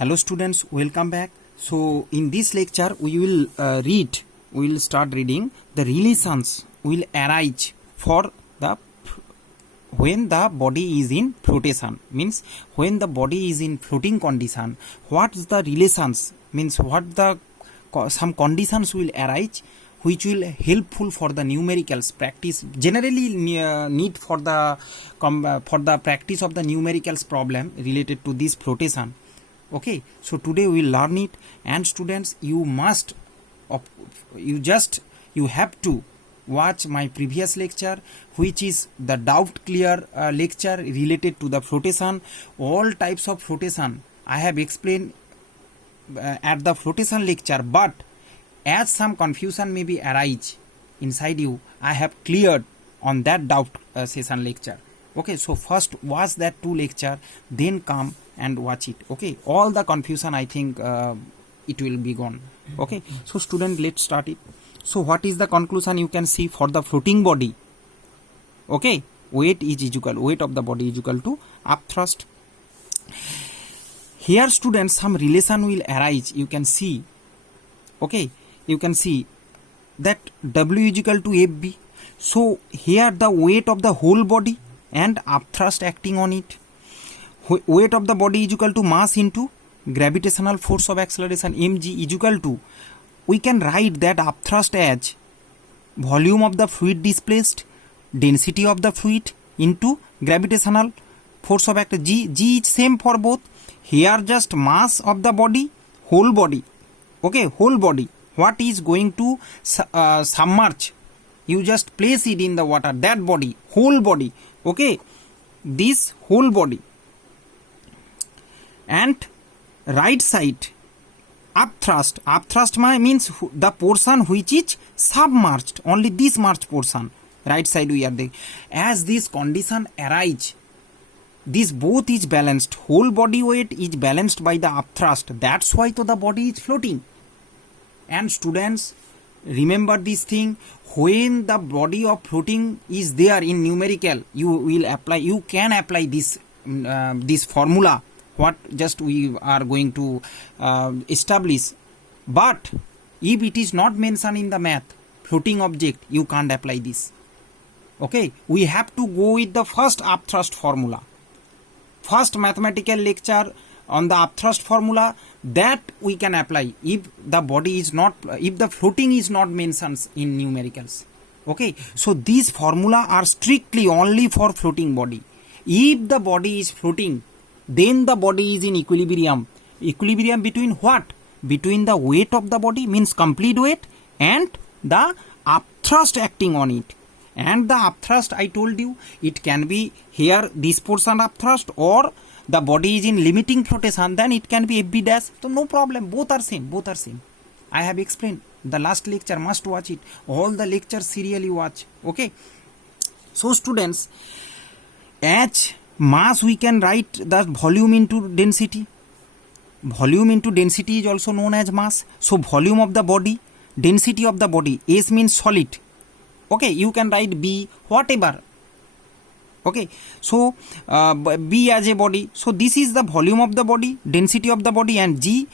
Hello students, welcome back. So in this lecture we will start reading the relations will arise for the when the body is in flotation, means when the body is in floating condition, what's the relations, means what the some conditions will arise which will helpful for the numericals practice, generally need for the practice of the numericals problem related to this flotation. Okay, so today we will learn it, and students, you have to watch my previous lecture, which is the doubt clear lecture related to the flotation. All types of flotation I have explained at the flotation lecture, but as some confusion may be arise inside you, I have cleared on that doubt session lecture. Okay, so first watch that two lecture, then come and watch it. Okay, all the confusion, I think it will be gone. Okay, so student, let's start it. So what is the conclusion? You can see for the floating body, okay, weight of the body is equal to upthrust. Here students, some relation will arise, you can see. Okay, you can see that W is equal to FB. So here the weight of the whole body and upthrust acting on it. Weight of the body is equal to mass into gravitational force of acceleration, mg, is equal to, we can write that upthrust as volume of the fluid displaced, density of the fluid into gravitational force of acceleration. G is same for both. Here just mass of the body, whole body. Okay, whole body, what is going to submerge, you just place it in the water, that body, whole body. Okay, this whole body. And right side upthrust means the portion which is submerged, only this merged portion, right side we are there. As this condition arise, this both is balanced, whole body weight is balanced by the upthrust, that's why the body is floating. And students, remember this thing, when the body of floating is there in numerical, you can apply this formula what just we are going to establish. But if it is not mentioned in the math, floating object, you can't apply this. Okay, we have to go with the first upthrust formula, first mathematical lecture on the upthrust formula, that we can apply if the body is not, if the floating is not mentioned in numericals. Okay, so these formula are strictly only for floating body. If the body is floating, then the body is in equilibrium. Equilibrium between what? Between the weight of the body, means complete weight, and the upthrust acting on it. And the upthrust, I told you, it can be here this portion upthrust, or the body is in limiting flotation, then it can be FB dash. So no problem, both are same. I have explained the last lecture, must watch it. All the lectures serially watch. Okay, so students, as mass we can write the volume into density. Volume into density is also known as mass. So volume of the body, density of the body, S means solid. Okay, you can write B, whatever. Okay, so B as a body. So this is the volume of the body, density of the body, and G,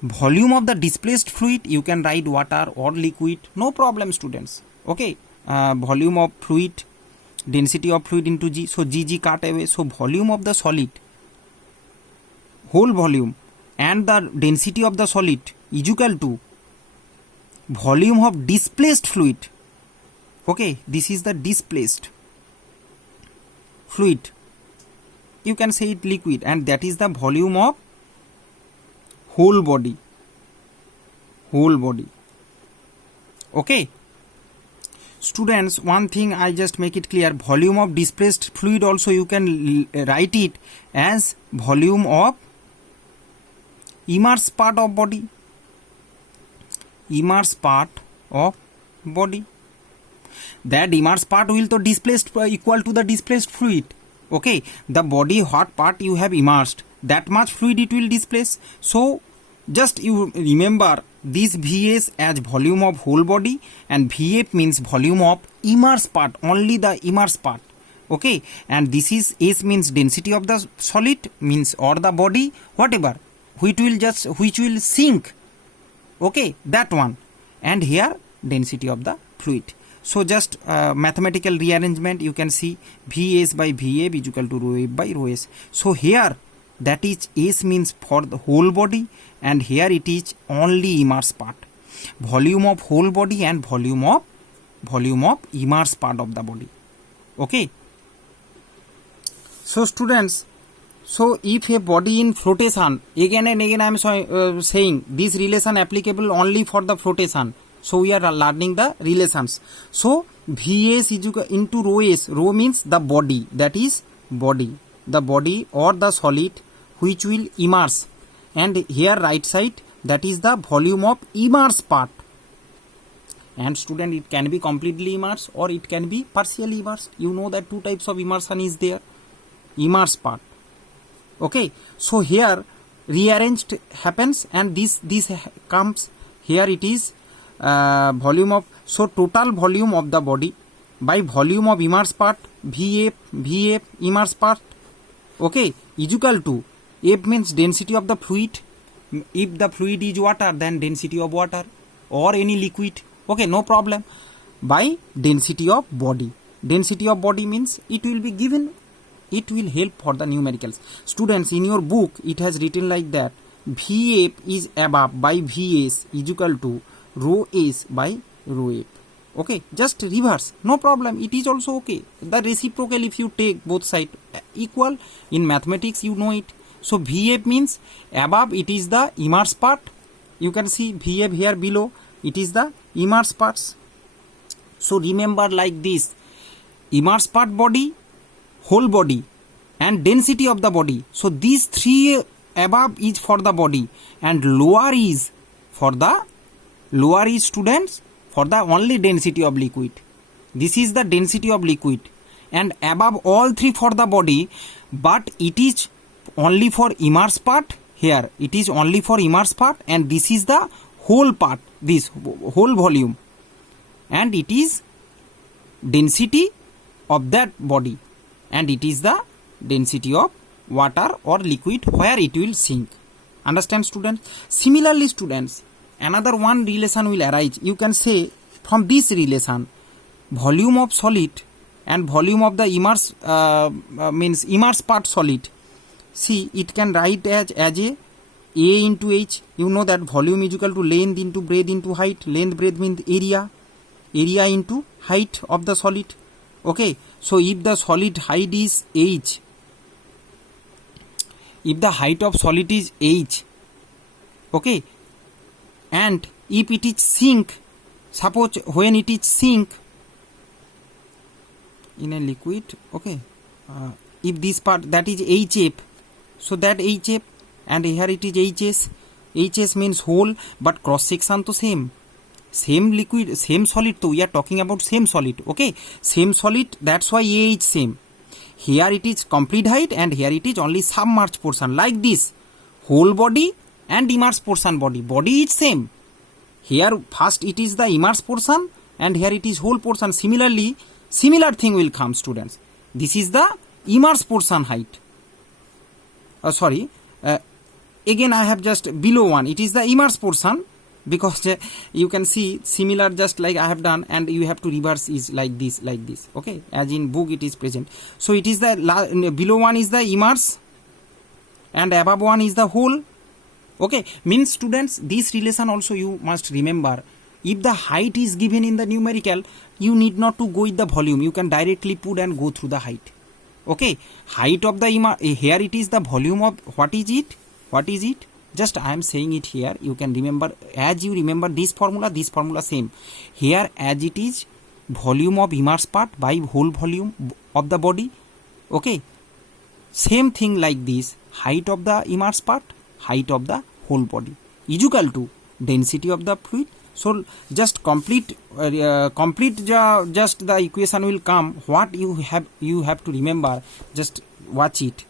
volume of the displaced fluid. You can write water or liquid, no problem students. Okay, volume of fluid, density of fluid into G. So G cut away. So volume of the solid, whole volume, and the density of the solid is equal to volume of displaced fluid. Okay, this is the displaced fluid, you can say it liquid, and that is the volume of whole body. Okay, students, one thing I just make it clear, volume of displaced fluid also you can write it as volume of immersed part of body. That immersed part will to displaced equal to the displaced fluid. Okay, the body hot part you have immersed, that much fluid it will displace. So just you remember this Vs as volume of whole body, and Vf means volume of immersed part, only the immersed part. Okay, and this is S means density of the solid, means or the body, whatever. which will sink. Okay, that one. And here density of the fluid. So just mathematical rearrangement, you can see Vs by Va is equal to rho F by rho S. So here that is S means for the whole body, and here it is only immersed part. Volume of whole body and volume of immersed part of the body. Okay. So students, so if a body in flotation, again and again I am saying this relation applicable only for the flotation. So we are learning the relations. So Vs is equal into rho S. Rho means the body, that is body, the body or the solid which will immerse, and here right side that is the volume of immersed part. And student, it can be completely immersed or it can be partially immersed. You know that two types of immersion is there. Immersed part. Okay, so here rearranged happens, and this comes here. It is volume of, so total volume of the body by volume of immersed part, VF immersed part, okay, is equal to F means density of the fluid. If the fluid is water, then density of water or any liquid, okay, no problem, by density of body. Density of body means it will be given, it will help for the numericals. Students, in your book it has written like that, Vf is above by Vs is equal to rho S by rho F. Okay, just reverse, no problem, it is also okay. The reciprocal, if you take both sides equal, in mathematics you know it. So Vf means above, it is the immersed part. You can see Vf here below, it is the immersed parts. So remember like this, immersed part body, whole body, and density of the body. So these three above is for the body, and lower is for the students for the only density of liquid. This is the density of liquid, and above all three for the body, but it is only for immersed part. Here it is only for immersed part, and this is the whole part, this whole volume, and it is density of that body, and it is the density of water or liquid where it will sink. Understand students? Similarly students, another one relation will arise. You can say from this relation, volume of solid and volume of the means immersed part solid. See, it can write as a into H. You know that volume is equal to length into breadth into height. Length, breadth means area into height of the solid. Okay, so if the solid height is H, if the height of solid is H, okay, and if it is sink, suppose when it is sink in a liquid, okay, if this part that is HF, so that HF, and here it is HS means whole, but cross section to same liquid, same solid, so we are talking about same solid, okay, same solid, that's why A is same. Here it is complete height, and here it is only submerged portion, like this, whole body and immersed portion body is same. Here first it is the immersed portion, and here it is whole portion. Similarly, similar thing will come students. This is the immersed portion height. Again I have just below one, it is the immersed portion, because you can see similar, just like I have done, and you have to reverse is like this, okay, as in book it is present. So it is the below one is the immerse, and above one is the whole. Okay, means students, this relation also you must remember. If the height is given in the numerical, you need not to go with the volume, you can directly put and go through the height. Okay, height of the here it is the volume of, what is it, just I am saying it here, you can remember, as you remember this formula same here, as it is volume of immersed part by whole volume of the body. Okay, same thing like this, height of the immersed part, height of the whole body is equal to density of the fluid. So just complete just the equation will come. What you have to remember, just watch it.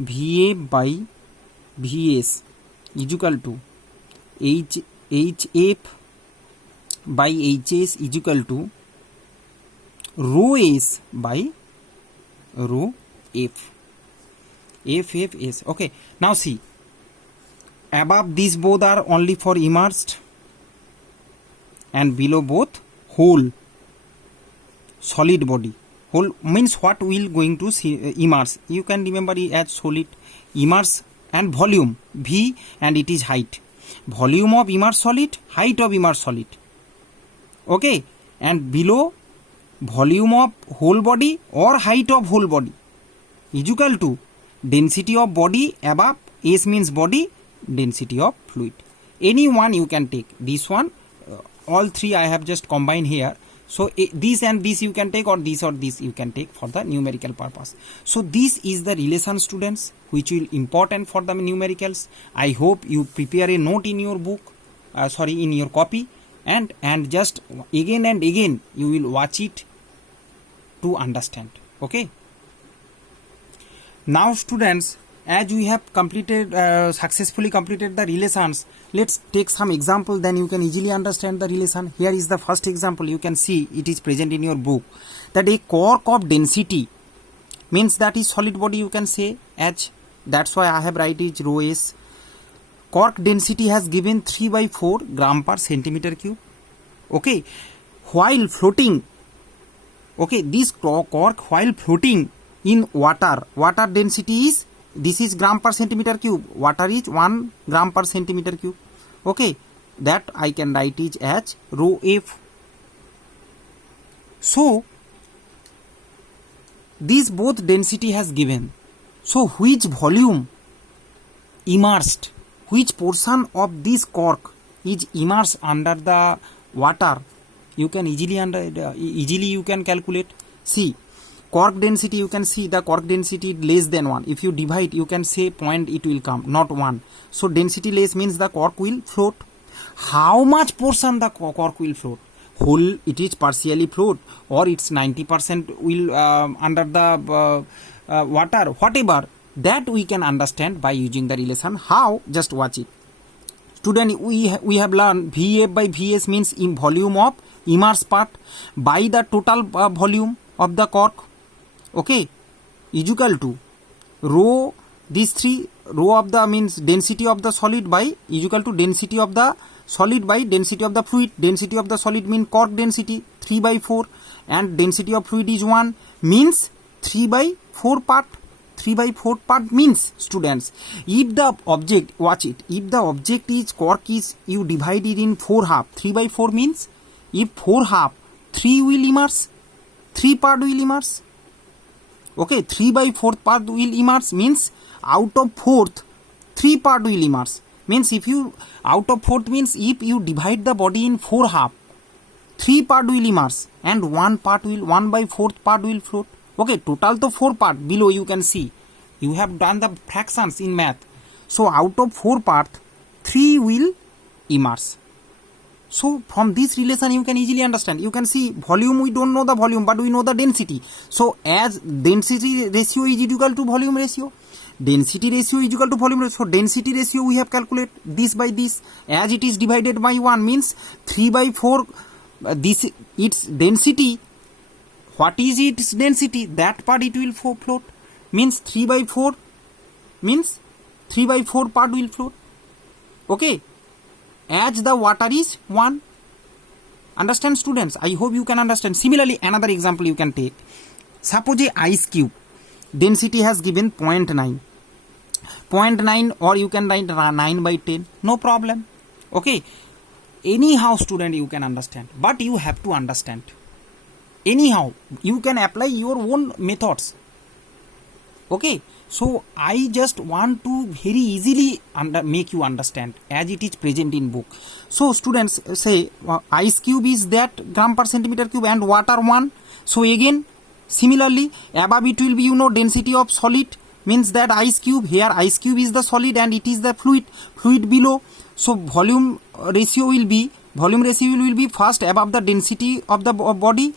VA by VS is equal to HF by HS is equal to rho S by rho F. FS. Okay, now see, above these both are only for immersed and below both whole solid body. Whole means what will going to see, immerse. You can remember it as solid, immerse and volume V, and it is height. Volume of immersed solid, height of immersed solid. Okay, and below volume of whole body or height of whole body is equal to density of body above. S means body, density of fluid. Any one you can take. This one, all three I have just combined here. So this and this you can take, or this you can take for the numerical purpose. So this is the relation, students, which will important for the numericals. I hope you prepare a note in your book, in your copy, and just again and again you will watch it to understand. Okay. Now students, as we have completed successfully completed the relations, let's take some example, then you can easily understand the relation. Here is the first example. You can see it is present in your book, that a cork of density means that is solid body, you can say H. That's why I have write it rho S. Cork density has given 3/4 gram per centimeter cube. Okay, while floating, okay, this cork while floating in water density is, this is gram per centimeter cube, water is 1 gram per centimeter cube. Okay, that I can write it as rho F. So these both density has given. So which volume immersed, which portion of this cork is immersed under the water, you can easily you can calculate. See, cork density, you can see the cork density less than 1. If you divide, you can say point it will come, not 1. So density less means the cork will float. How much portion the cork will float? Whole it is partially float, or it's 90% will under the water, whatever. That we can understand by using the relation. How? Just watch it. Student, we have learned VF by VS means in volume of immersed part by the total volume of the cork. Okay, is equal to rho, these three, rho of the means density of the solid by, is equal to density of the solid by density of the fluid. Density of the solid means cork density 3/4, and density of fluid is 1, means 3/4 part. 3/4 part means, students, if the object, watch it, if the object is cork is, you divide it in 4 half. 3/4 means if 4 half, 3 will immerse, 3 part will immerse. Okay, 3/4 part will immerse means out of 4th 3 part will immerse. Means if you out of 4th means if you divide the body in 4 half, 3 part will immerse and 1 part will, 1/4 part will float. Okay, total to 4 part. Below you can see you have done the fractions in math. So out of 4 part, 3 will immerse. So from this relation you can easily understand. You can see volume, we don't know the volume, but we know the density. So as density ratio is equal to volume ratio, density ratio is equal to volume ratio. So density ratio we have calculated this by this. As it is divided by 1 means 3/4. This its density. What is its density? That part it will float. Means 3/4 means 3/4 part will float. Okay. As the water is 1. Understand, students? I hope you can understand. Similarly, another example you can take. Suppose a ice cube density has given 0.9. 0.9, or you can write 9/10. No problem. Okay. Anyhow, student, you can understand. But you have to understand. Anyhow, you can apply your own methods. Okay. So I just want to very easily make you understand as it is present in book. So students, say ice cube is that gram per centimeter cube and water 1. So again similarly above it will be, you know, density of solid means that ice cube. Here ice cube is the solid and it is the fluid below. So volume ratio will be first above the density of the body.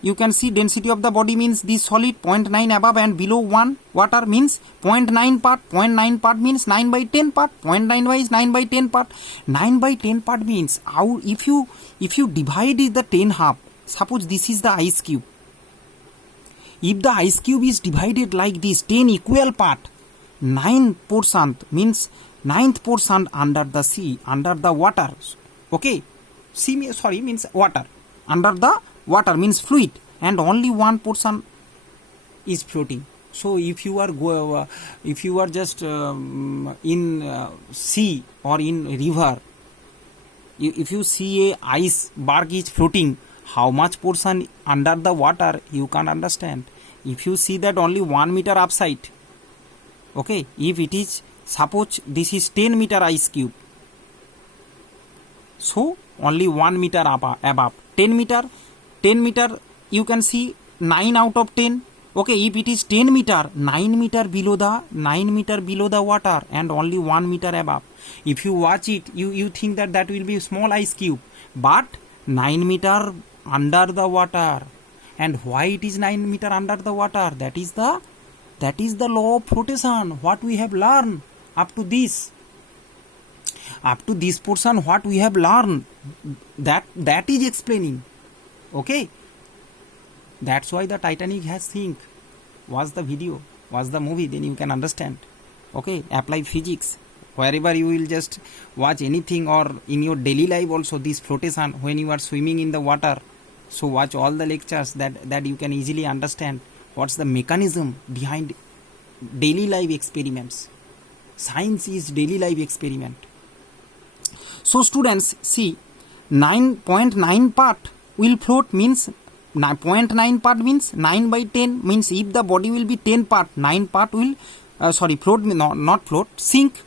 You can see density of the body means this solid 0.9 above and below 1 water means 0.9 part. 0.9 part means 9/10 part. 0.9 is 9/10 part. 9/10 part means how, if you divide the 10 half, suppose this is the ice cube. If the ice cube is divided like this, 10 equal part, 9 portion means ninth portion under the sea, under the water. Okay, sea sorry means water, under the water means fluid, and only one portion is floating. So if you are just in sea or in river, if you see a iceberg is floating, how much portion under the water you can't understand. If you see that only 1 meter upside, okay, if it is, suppose this is 10 meter ice cube, so only 1 meter above 10 meter you can see 9 out of 10. Okay, if it is 10 meter, 9 meter below the water and only 1 meter above. If you watch it, you think that will be a small ice cube, but 9 meter under the water. And why it is 9 meter under the water? That is the law of flotation, what we have learned up to this portion, what we have learned, that is explaining. Okay, that's why the Titanic has sink. Watch the video, watch the movie, then you can understand. Okay, apply physics wherever you will just watch anything, or in your daily life also, this flotation when you are swimming in the water. So watch all the lectures, that you can easily understand what's the mechanism behind daily life experiments. Science is daily life experiment. So students, see, 9.9 part will float means 0.9 part means 9 by 10 means if the body will be 10 part, 9 part will float, not float, sink,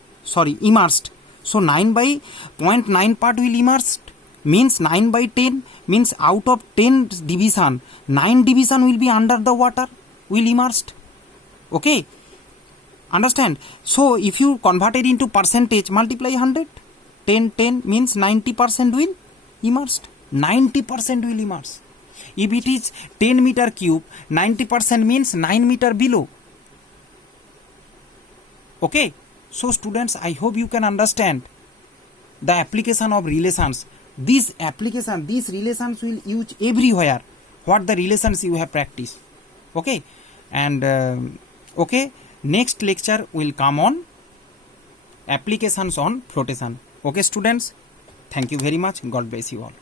immersed. So 9 by 0.9 part will immersed means 9 by 10 means out of 10 division, 9 division will be under the water, will immersed. Okay, understand? So if you convert it into percentage, multiply 100, 10 means 90% will immersed, 90% will immerse. If it is 10 meter cube, 90% means 9 meter below. Okay, so students, I hope you can understand the application of relations. These relations will use everywhere, what the relations you have practiced. Okay, and okay, next lecture will come on applications on flotation. Okay students, thank you very much, God bless you all.